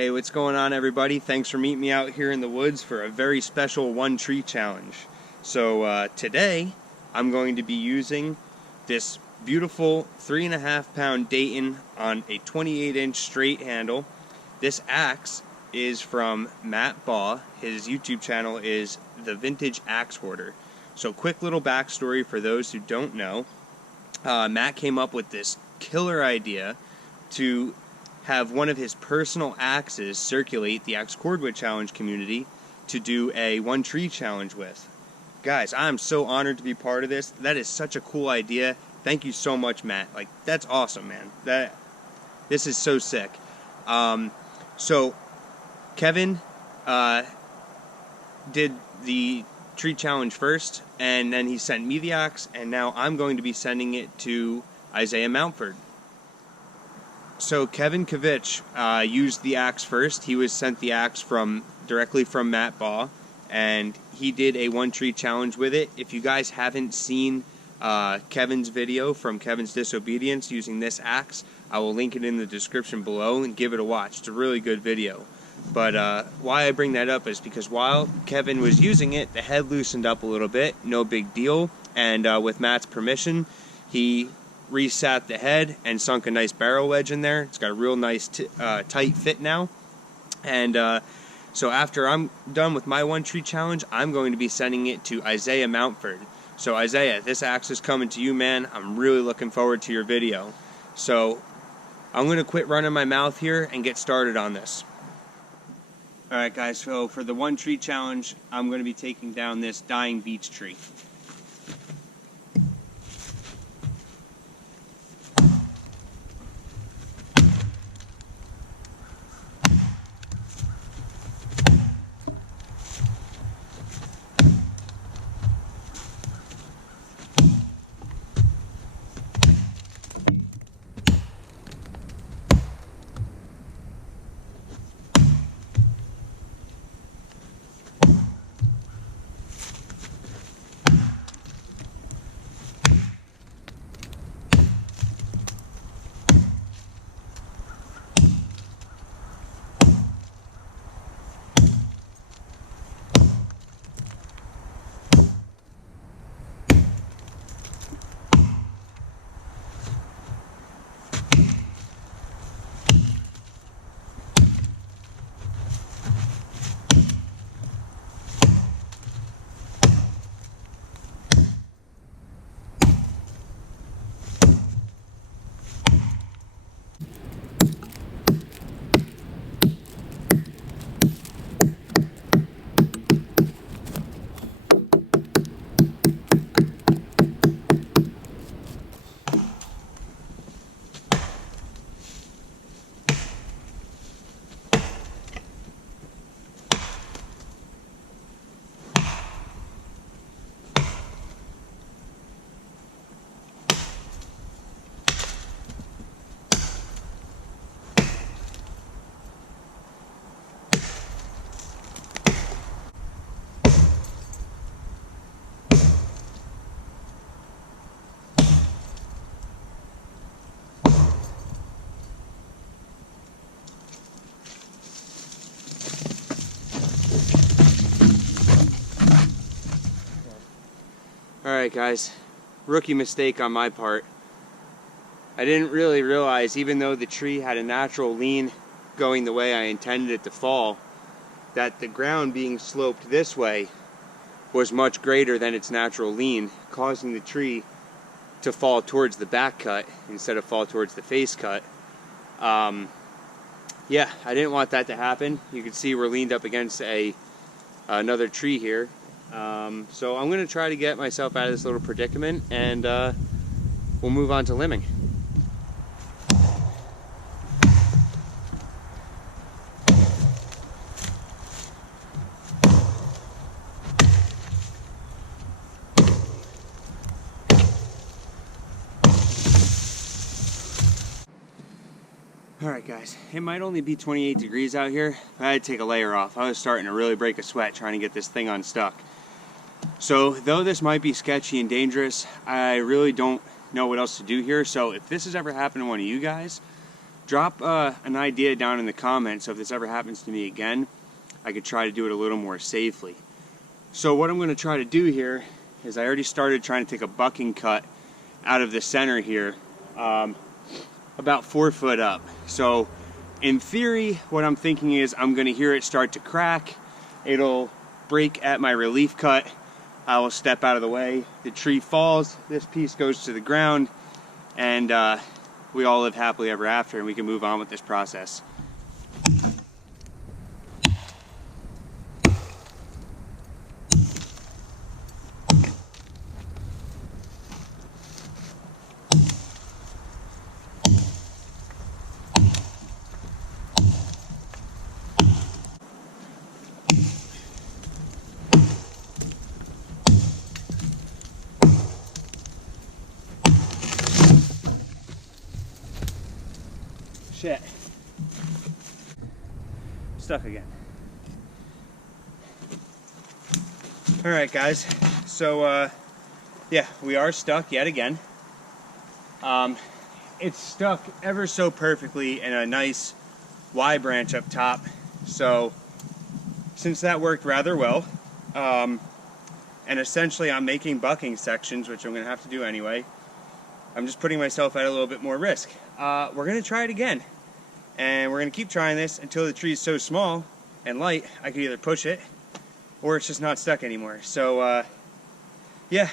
Hey, what's going on, everybody? Thanks for meeting me out here in the woods for a very special one tree challenge. So today I'm going to be using this beautiful 3.5 pound Dayton on a 28-inch straight handle. This axe is from Matt Baugh. His YouTube channel is The Vintage Axe Hoarder. So quick little backstory for those who don't know. Matt came up with this killer idea to have one of his personal axes circulate the Axe Cordwood Challenge community to do a one tree challenge with. Guys, I'm so honored to be part of this. That is such a cool idea. Thank you so much, Matt. Like, that's awesome, man. This is so sick. So Kevin did the tree challenge first, and then he sent me the axe, and now I'm going to be sending it to Isaiah Mountford. So Kevin Kavich used the axe first. He was sent the axe directly from Matt Baugh, and he did a one tree challenge with it. If you guys haven't seen Kevin's video from Kevin's Disobedience using this axe, I will link it in the description below and give it a watch. It's a really good video. But why I bring that up is because while Kevin was using it, the head loosened up a little bit, no big deal, and with Matt's permission, he resat the head and sunk a nice barrel wedge in there. It's got a real nice tight fit now. And so after I'm done with my one tree challenge, I'm going to be sending it to Isaiah Mountford. So Isaiah, this axe is coming to you, man. I'm really looking forward to your video. So I'm going to quit running my mouth here and get started on this. Alright guys, so for the one tree challenge, I'm going to be taking down this dying beech tree. Alright guys, rookie mistake on my part. I didn't really realize, even though the tree had a natural lean going the way I intended it to fall, that the ground being sloped this way was much greater than its natural lean, causing the tree to fall towards the back cut instead of fall towards the face cut. Yeah, I didn't want that to happen. You can see we're leaned up against another tree here. So I'm going to try to get myself out of this little predicament, and we'll move on to limbing. Alright guys, it might only be 28 degrees out here, but I had to take a layer off. I was starting to really break a sweat trying to get this thing unstuck. So though this might be sketchy and dangerous, I really don't know what else to do here. So if this has ever happened to one of you guys, Drop an idea down in the comments, so if this ever happens to me again, I could try to do it a little more safely. So what I'm going to try to do here is I already started trying to take a bucking cut out of the center here, about 4 foot up. So in theory, what I'm thinking is I'm going to hear it start to crack. It'll break at my relief cut. I will step out of the way. The tree falls. This piece goes to the ground, and we all live happily ever after, and we can move on with this process. Shit. Stuck again. Alright guys, so yeah, we are stuck yet again. It's stuck ever so perfectly in a nice Y branch up top, so since that worked rather well, and essentially I'm making bucking sections, which I'm going to have to do anyway, I'm just putting myself at a little bit more risk. We're going to try it again, and we're going to keep trying this until the tree is so small and light I can either push it or it's just not stuck anymore. So yeah.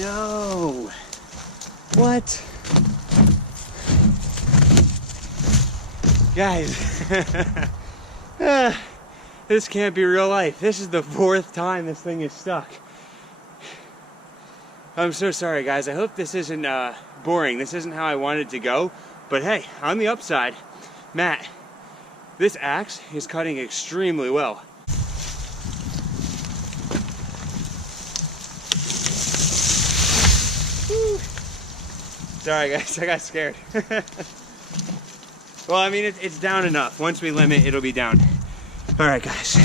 No. What? Guys, this can't be real life. This is the 4th time this thing is stuck. I'm so sorry, guys. I hope this isn't boring. This isn't how I wanted to go. But hey, on the upside, Matt, this axe is cutting extremely well. Sorry guys, I got scared. Well, I mean, it's down enough. Once we limit, it'll be down. All right, guys.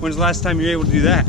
When's the last time you were able to do that?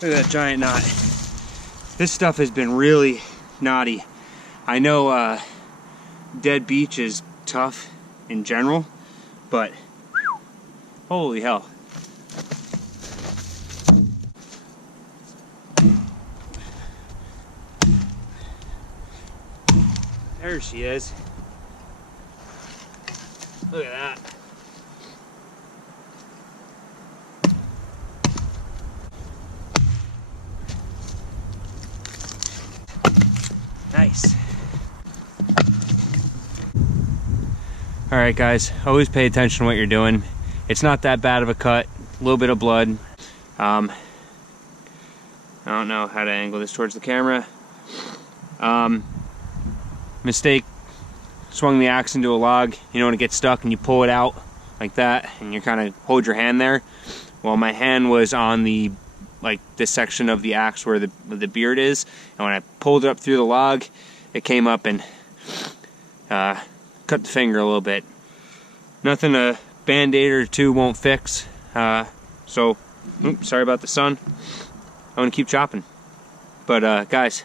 Look at that giant knot. This stuff has been really knotty. I know dead beech is tough in general, but holy hell. There she is. Look at that. Nice. Alright guys, always pay attention to what you're doing. It's not that bad of a cut, a little bit of blood. I don't know how to angle this towards the camera. Mistake, swung the axe into a log. You know when it gets stuck and you pull it out like that and you kind of hold your hand there? Well, my hand was on the, like this section of the axe where the beard is, and when I pulled it up through the log, it came up and cut the finger a little bit. Nothing a band-aid or two won't fix. So, sorry about the sun. I'm gonna keep chopping. But guys,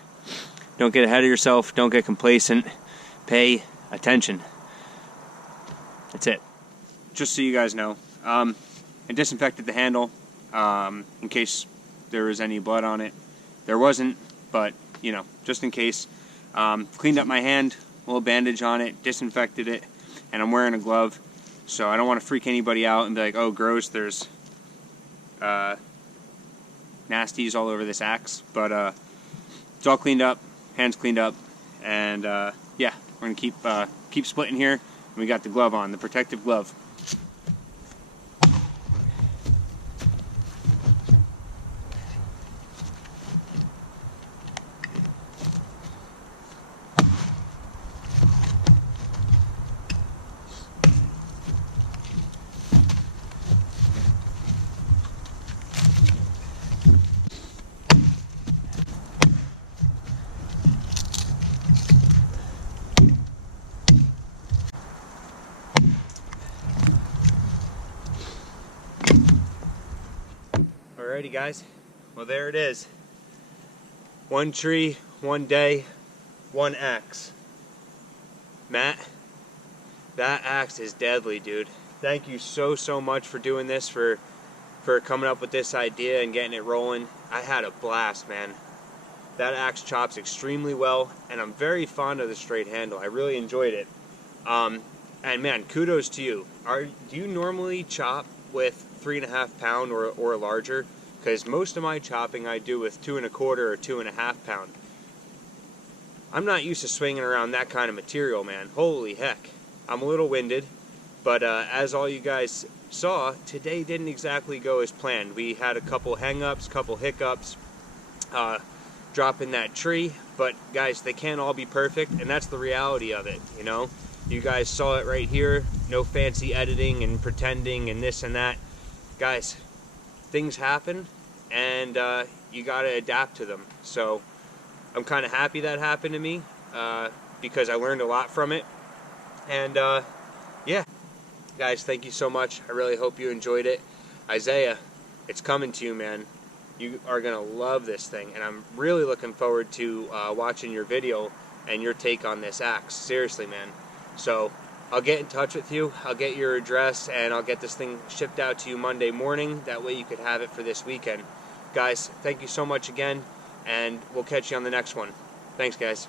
don't get ahead of yourself. Don't get complacent. Pay attention. That's it. Just so you guys know, I disinfected the handle in case there was any blood on it. There wasn't, but you know, just in case. Cleaned up my hand, a little bandage on it, disinfected it, and I'm wearing a glove, so I don't want to freak anybody out and be like, oh gross, there's nasties all over this axe. But it's all cleaned up, hands cleaned up, and yeah, we're gonna keep splitting here. And we got the glove on, the protective glove. Alrighty guys, well there it is. One tree, one day, one axe. Matt, that axe is deadly, dude. Thank you so much for doing this, for coming up with this idea and getting it rolling. I had a blast, man. That axe chops extremely well, and I'm very fond of the straight handle. I really enjoyed it. And man, kudos to you. Do you normally chop with 3.5 pound or larger? Because most of my chopping I do with 2 1/4 or 2.5 pound. I'm not used to swinging around that kind of material, man. Holy heck. I'm a little winded, but as all you guys saw, today didn't exactly go as planned. We had a couple hang-ups, couple hiccups, dropping that tree, but guys, they can't all be perfect, and that's the reality of it, you know? You guys saw it right here, no fancy editing and pretending and this and that. Guys, things happen, and you gotta adapt to them. So I'm kind of happy that happened to me, because I learned a lot from it. And yeah, guys, thank you so much. I really hope you enjoyed it. Isaiah, it's coming to you, man. You are gonna love this thing, and I'm really looking forward to watching your video and your take on this axe. Seriously, man. So I'll get in touch with you, I'll get your address, and I'll get this thing shipped out to you Monday morning. That way you could have it for this weekend. Guys, thank you so much again, and we'll catch you on the next one. Thanks, guys.